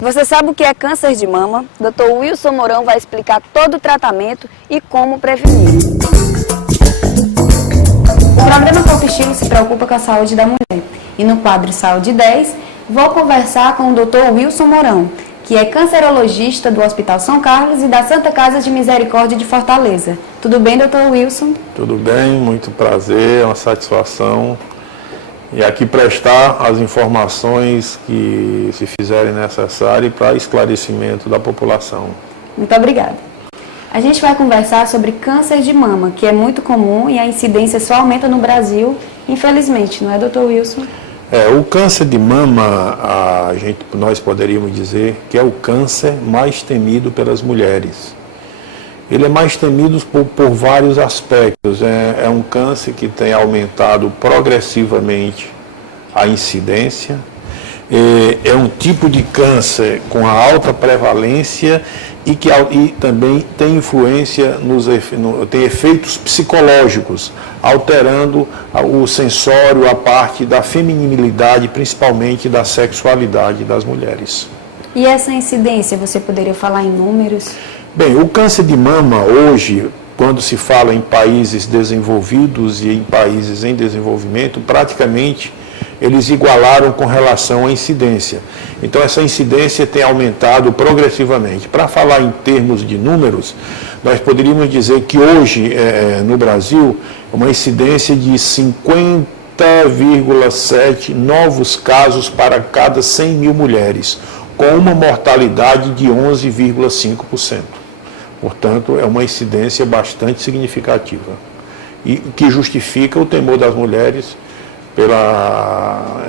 Você sabe o que é câncer de mama? Dr. Wilson Mourão vai explicar todo o tratamento e como prevenir. O programa Top Estilo se preocupa com a saúde da mulher. E no quadro Saúde 10, vou conversar com o Dr. Wilson Mourão, que é cancerologista do Hospital São Carlos e da Santa Casa de Misericórdia de Fortaleza. Tudo bem, Dr. Wilson? Tudo bem, muito prazer, é uma satisfação. E aqui prestar as informações que se fizerem necessárias para esclarecimento da população. Muito obrigada. A gente vai conversar sobre câncer de mama, que é muito comum e a incidência só aumenta no Brasil, infelizmente, não é, Dr. Wilson? O câncer de mama, nós poderíamos dizer que é o câncer mais temido pelas mulheres. Ele é mais temido por vários aspectos. É um câncer que tem aumentado progressivamente a incidência. É um tipo de câncer com alta prevalência e que também tem influência, tem efeitos psicológicos, alterando o sensório, a parte da feminilidade, principalmente da sexualidade das mulheres. E essa incidência, você poderia falar em números? Bem, o câncer de mama hoje, quando se fala em países desenvolvidos e em países em desenvolvimento, praticamente eles igualaram com relação à incidência. Então essa incidência tem aumentado progressivamente. Para falar em termos de números, nós poderíamos dizer que hoje no Brasil uma incidência de 50,7 novos casos para cada 100 mil mulheres, com uma mortalidade de 11,5%. Portanto, é uma incidência bastante significativa e que justifica o temor das mulheres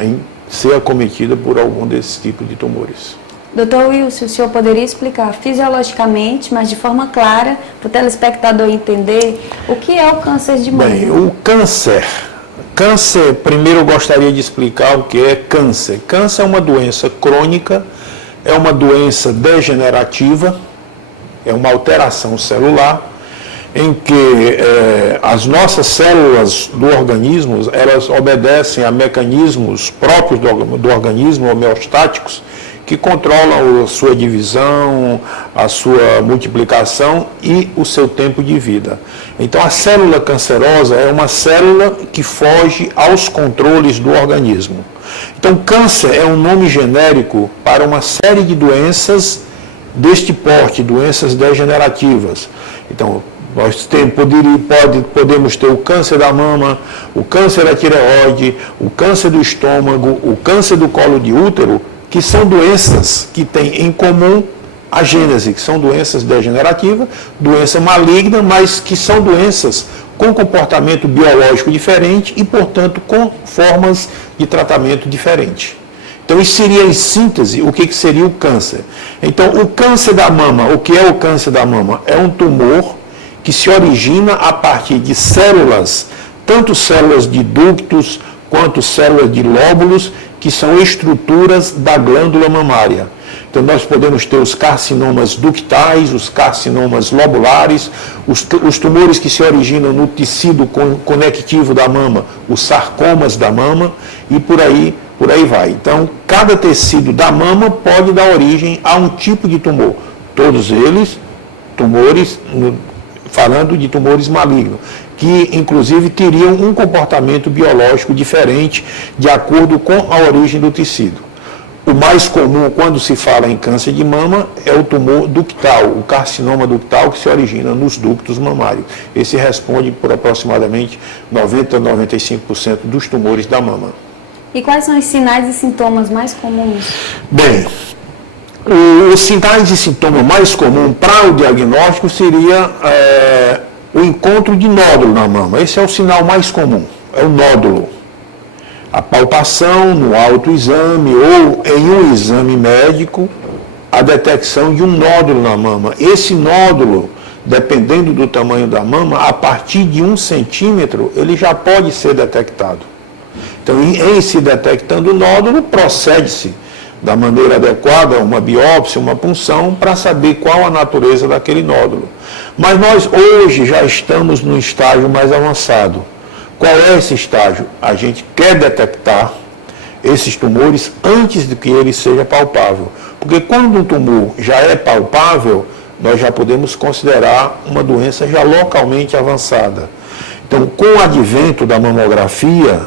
em ser acometida por algum desses tipos de tumores. Doutor Wilson, o senhor poderia explicar fisiologicamente, mas de forma clara, para o telespectador entender o que é o câncer de mama? Bem, o câncer, primeiro eu gostaria de explicar o que é câncer. Câncer é uma doença crônica, é uma doença degenerativa, é uma alteração celular, em que as nossas células do organismo, elas obedecem a mecanismos próprios do organismo, homeostáticos, que controlam a sua divisão, a sua multiplicação e o seu tempo de vida. Então, a célula cancerosa é uma célula que foge aos controles do organismo. Então, câncer é um nome genérico para uma série de doenças deste porte, doenças degenerativas. Então, nós podemos ter o câncer da mama, o câncer da tireoide, o câncer do estômago, o câncer do colo de útero, que são doenças que têm em comum a gênese, que são doenças degenerativas, doença maligna, mas que são doenças com comportamento biológico diferente e, portanto, com formas de tratamento diferentes. Então, isso seria, em síntese, o que seria o câncer. Então, o câncer da mama, o que é o câncer da mama? É um tumor que se origina a partir de células, tanto células de ductos quanto células de lóbulos, que são estruturas da glândula mamária. Então, nós podemos ter os carcinomas ductais, os carcinomas lobulares, os tumores que se originam no tecido conectivo da mama, os sarcomas da mama, e por aí vai. Então, cada tecido da mama pode dar origem a um tipo de tumor. Todos eles, tumores, falando de tumores malignos, que inclusive teriam um comportamento biológico diferente de acordo com a origem do tecido. O mais comum, quando se fala em câncer de mama, é o tumor ductal, o carcinoma ductal, que se origina nos ductos mamários. Esse responde por aproximadamente 90% a 95% dos tumores da mama. E quais são os sinais e sintomas mais comuns? Bem, os sinais e sintomas mais comuns para o diagnóstico seria o encontro de nódulo na mama. Esse é o sinal mais comum, é o nódulo. A palpação no autoexame ou em um exame médico, a detecção de um nódulo na mama. Esse nódulo, dependendo do tamanho da mama, a partir de 1 centímetro, ele já pode ser detectado. Então, em se detectando o nódulo, procede-se da maneira adequada, uma biópsia, uma punção, para saber qual a natureza daquele nódulo. Mas nós hoje já estamos num estágio mais avançado. Qual é esse estágio? A gente quer detectar esses tumores antes de que ele seja palpável. Porque quando um tumor já é palpável, nós já podemos considerar uma doença já localmente avançada. Então, com o advento da mamografia,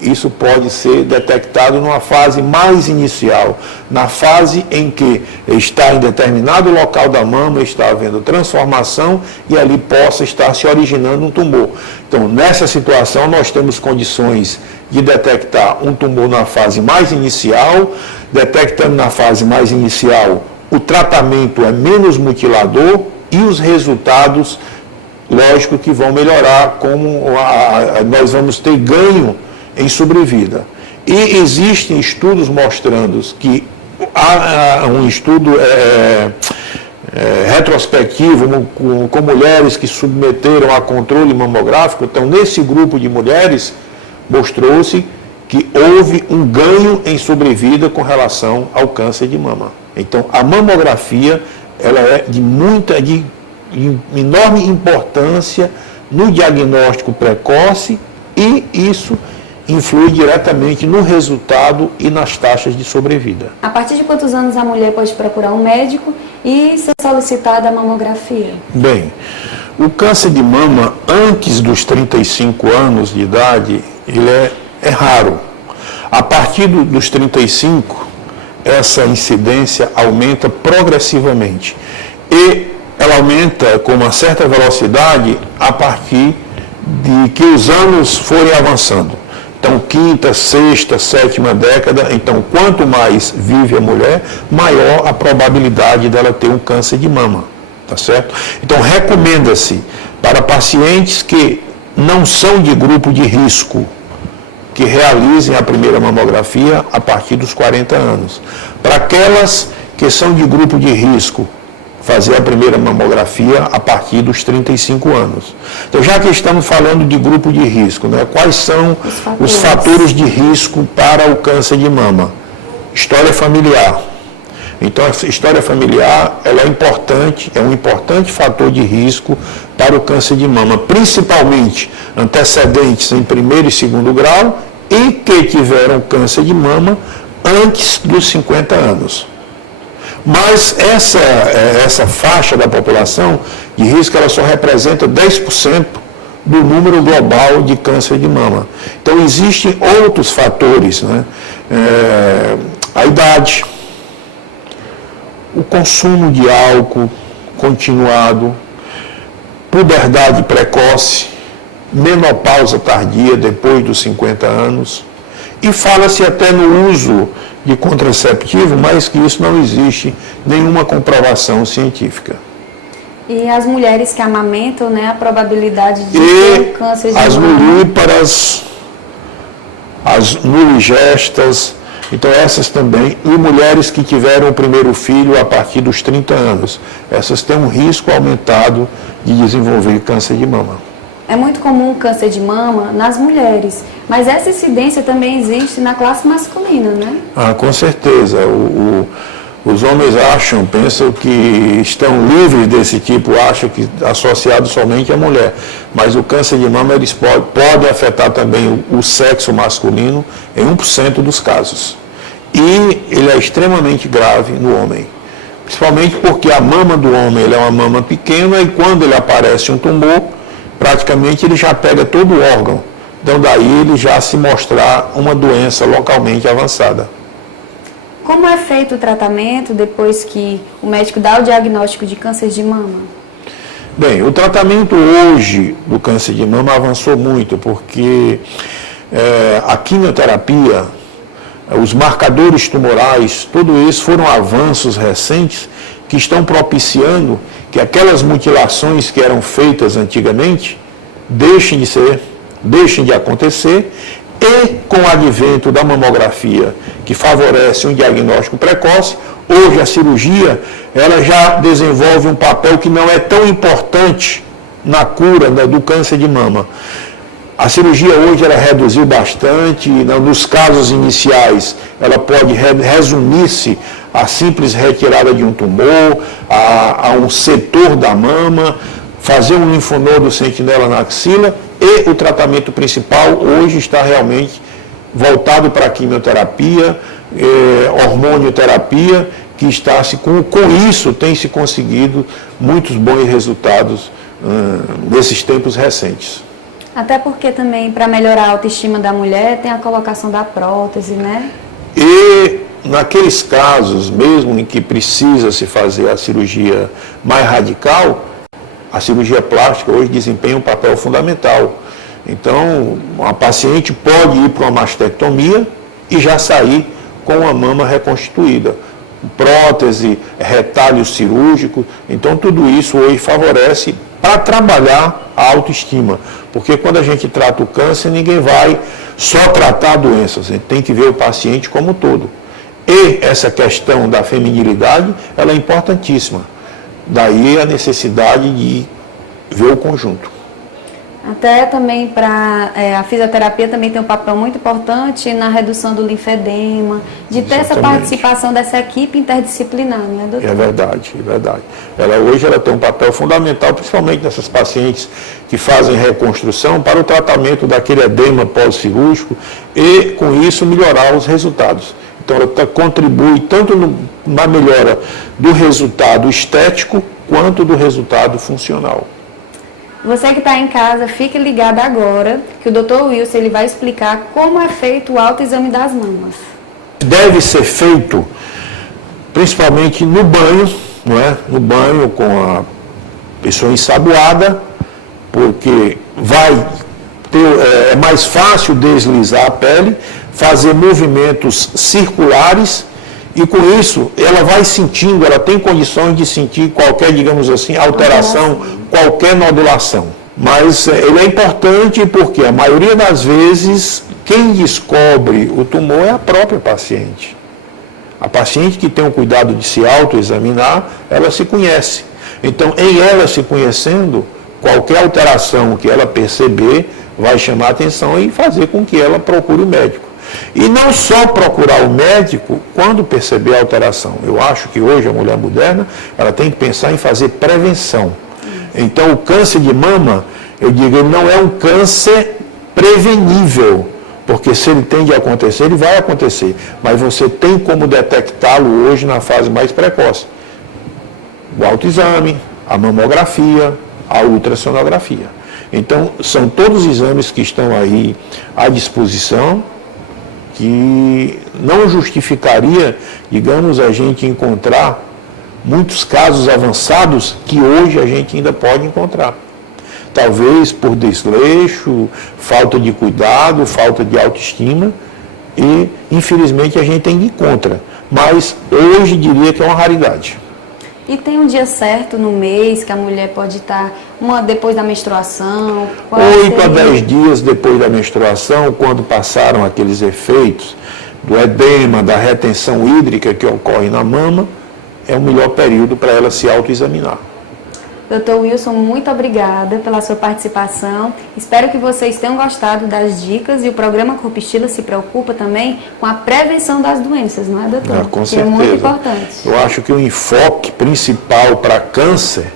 isso pode ser detectado numa fase mais inicial, na fase em que está em determinado local da mama, está havendo transformação e ali possa estar se originando um tumor. Então, nessa situação, nós temos condições de detectar um tumor na fase mais inicial. Detectando na fase mais inicial, o tratamento é menos mutilador e os resultados, lógico que vão melhorar, como nós vamos ter ganho em sobrevida. E existem estudos mostrando que há um estudo retrospectivo com mulheres que submeteram a controle mamográfico. Então, nesse grupo de mulheres, mostrou-se que houve um ganho em sobrevida com relação ao câncer de mama. Então, a mamografia ela é de enorme importância no diagnóstico precoce e isso influi diretamente no resultado e nas taxas de sobrevida. A partir de quantos anos a mulher pode procurar um médico e ser solicitada a mamografia? Bem, o câncer de mama antes dos 35 anos de idade, ele é raro. A partir dos 35, essa incidência aumenta progressivamente. E ela aumenta com uma certa velocidade a partir de que os anos forem avançando. Então, quinta, sexta, sétima década, então, quanto mais vive a mulher, maior a probabilidade dela ter um câncer de mama, tá certo? Então, recomenda-se para pacientes que não são de grupo de risco, que realizem a primeira mamografia a partir dos 40 anos. Para aquelas que são de grupo de risco, fazer a primeira mamografia a partir dos 35 anos. Então, já que estamos falando de grupo de risco, né, quais são os fatores de risco para o câncer de mama? História familiar. Então, a história familiar ela é importante, é um importante fator de risco para o câncer de mama, principalmente antecedentes em primeiro e segundo grau e que tiveram câncer de mama antes dos 50 anos. Mas essa faixa da população de risco ela só representa 10% do número global de câncer de mama. Então, existem outros fatores, né? A idade, o consumo de álcool continuado, puberdade precoce, menopausa tardia depois dos 50 anos, e fala-se até no uso de contraceptivo, mas que isso não existe nenhuma comprovação científica. E as mulheres que amamentam, né, a probabilidade de ter câncer de mama? As mulíparas, as nuligestas, então essas também, e mulheres que tiveram o primeiro filho a partir dos 30 anos, essas têm um risco aumentado de desenvolver câncer de mama. É muito comum o câncer de mama nas mulheres, mas essa incidência também existe na classe masculina, né? Ah, com certeza. Os homens pensam que estão livres desse tipo, acham que associado somente à mulher. Mas o câncer de mama eles pode afetar também o sexo masculino em 1% dos casos. E ele é extremamente grave no homem. Principalmente porque a mama do homem ele é uma mama pequena e quando ele aparece um tumor, praticamente ele já pega todo o órgão. Então daí ele já se mostrar uma doença localmente avançada. Como é feito o tratamento depois que o médico dá o diagnóstico de câncer de mama? Bem, o tratamento hoje do câncer de mama avançou muito, porque a quimioterapia, os marcadores tumorais, tudo isso foram avanços recentes que estão propiciando que aquelas mutilações que eram feitas antigamente deixem de acontecer, e com o advento da mamografia, que favorece um diagnóstico precoce, hoje a cirurgia ela já desenvolve um papel que não é tão importante na cura do câncer de mama. A cirurgia hoje ela reduziu bastante, nos casos iniciais ela pode resumir-se à simples retirada de um tumor, a um setor da mama, fazer um linfonodo sentinela na axila, e o tratamento principal hoje está realmente voltado para a quimioterapia, hormonioterapia, que com isso tem se conseguido muitos bons resultados nesses tempos recentes. Até porque também, para melhorar a autoestima da mulher, tem a colocação da prótese, né? E naqueles casos, mesmo em que precisa se fazer a cirurgia mais radical, a cirurgia plástica hoje desempenha um papel fundamental. Então, a paciente pode ir para uma mastectomia e já sair com a mama reconstituída. Prótese, retalho cirúrgico, então tudo isso hoje favorece para trabalhar a autoestima. Porque quando a gente trata o câncer, ninguém vai só tratar doenças, a gente tem que ver o paciente como um todo. E essa questão da feminilidade, ela é importantíssima. Daí a necessidade de ver o conjunto. Até também a fisioterapia também tem um papel muito importante na redução do linfedema, de ter essa participação dessa equipe interdisciplinar, não é, doutor? É verdade, é verdade. Hoje ela tem um papel fundamental, principalmente nessas pacientes que fazem reconstrução para o tratamento daquele edema pós-cirúrgico e, com isso, melhorar os resultados. Então, ela contribui tanto na melhora do resultado estético quanto do resultado funcional. Você que está em casa, fique ligado agora, que o Dr. Wilson ele vai explicar como é feito o autoexame das mamas. Deve ser feito principalmente no banho, não é? No banho com a pessoa ensaboada, porque é mais fácil deslizar a pele, fazer movimentos circulares e com isso ela vai sentindo, ela tem condições de sentir qualquer, digamos assim, alteração, qualquer nodulação. Mas ele é importante porque a maioria das vezes quem descobre o tumor é a própria paciente. A paciente que tem o cuidado de se autoexaminar, ela se conhece. Então, em ela se conhecendo, qualquer alteração que ela perceber vai chamar a atenção e fazer com que ela procure o médico. E não só procurar o médico quando perceber a alteração. Eu acho que hoje a mulher moderna, ela tem que pensar em fazer prevenção. Então o câncer de mama, eu digo, ele não é um câncer prevenível, porque se ele tem de acontecer, ele vai acontecer. Mas você tem como detectá-lo hoje na fase mais precoce. O autoexame, a mamografia, a ultrassonografia. Então são todos exames que estão aí à disposição, que não justificaria, digamos, a gente encontrar muitos casos avançados que hoje a gente ainda pode encontrar. Talvez por desleixo, falta de cuidado, falta de autoestima e, infelizmente, a gente tem de ir contra. Mas hoje diria que é uma raridade. E tem um dia certo no mês que a mulher pode estar depois da menstruação? 8 a 10 dias depois da menstruação, quando passaram aqueles efeitos do edema, da retenção hídrica que ocorre na mama, é o melhor período para ela se autoexaminar. Dr. Wilson, muito obrigada pela sua participação. Espero que vocês tenham gostado das dicas e o programa Corpo Estilo se preocupa também com a prevenção das doenças, não é, doutor? Com certeza. É muito importante. Eu acho que o enfoque principal para câncer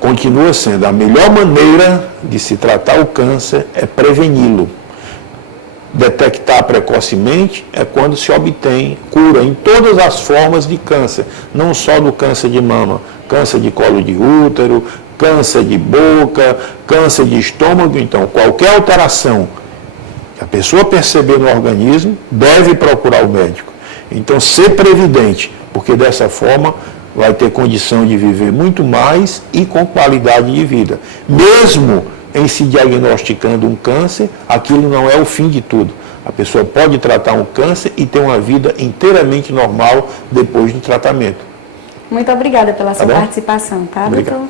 continua sendo a melhor maneira de se tratar o câncer é preveni-lo. Detectar precocemente é quando se obtém cura em todas as formas de câncer, não só do câncer de mama, câncer de colo de útero, câncer de boca, câncer de estômago. Então, qualquer alteração que a pessoa perceber no organismo, deve procurar o médico. Então, ser previdente, porque dessa forma vai ter condição de viver muito mais e com qualidade de vida. Mesmo em se diagnosticando um câncer, aquilo não é o fim de tudo. A pessoa pode tratar um câncer e ter uma vida inteiramente normal depois do tratamento. Muito obrigada pela sua participação, tá, doutor?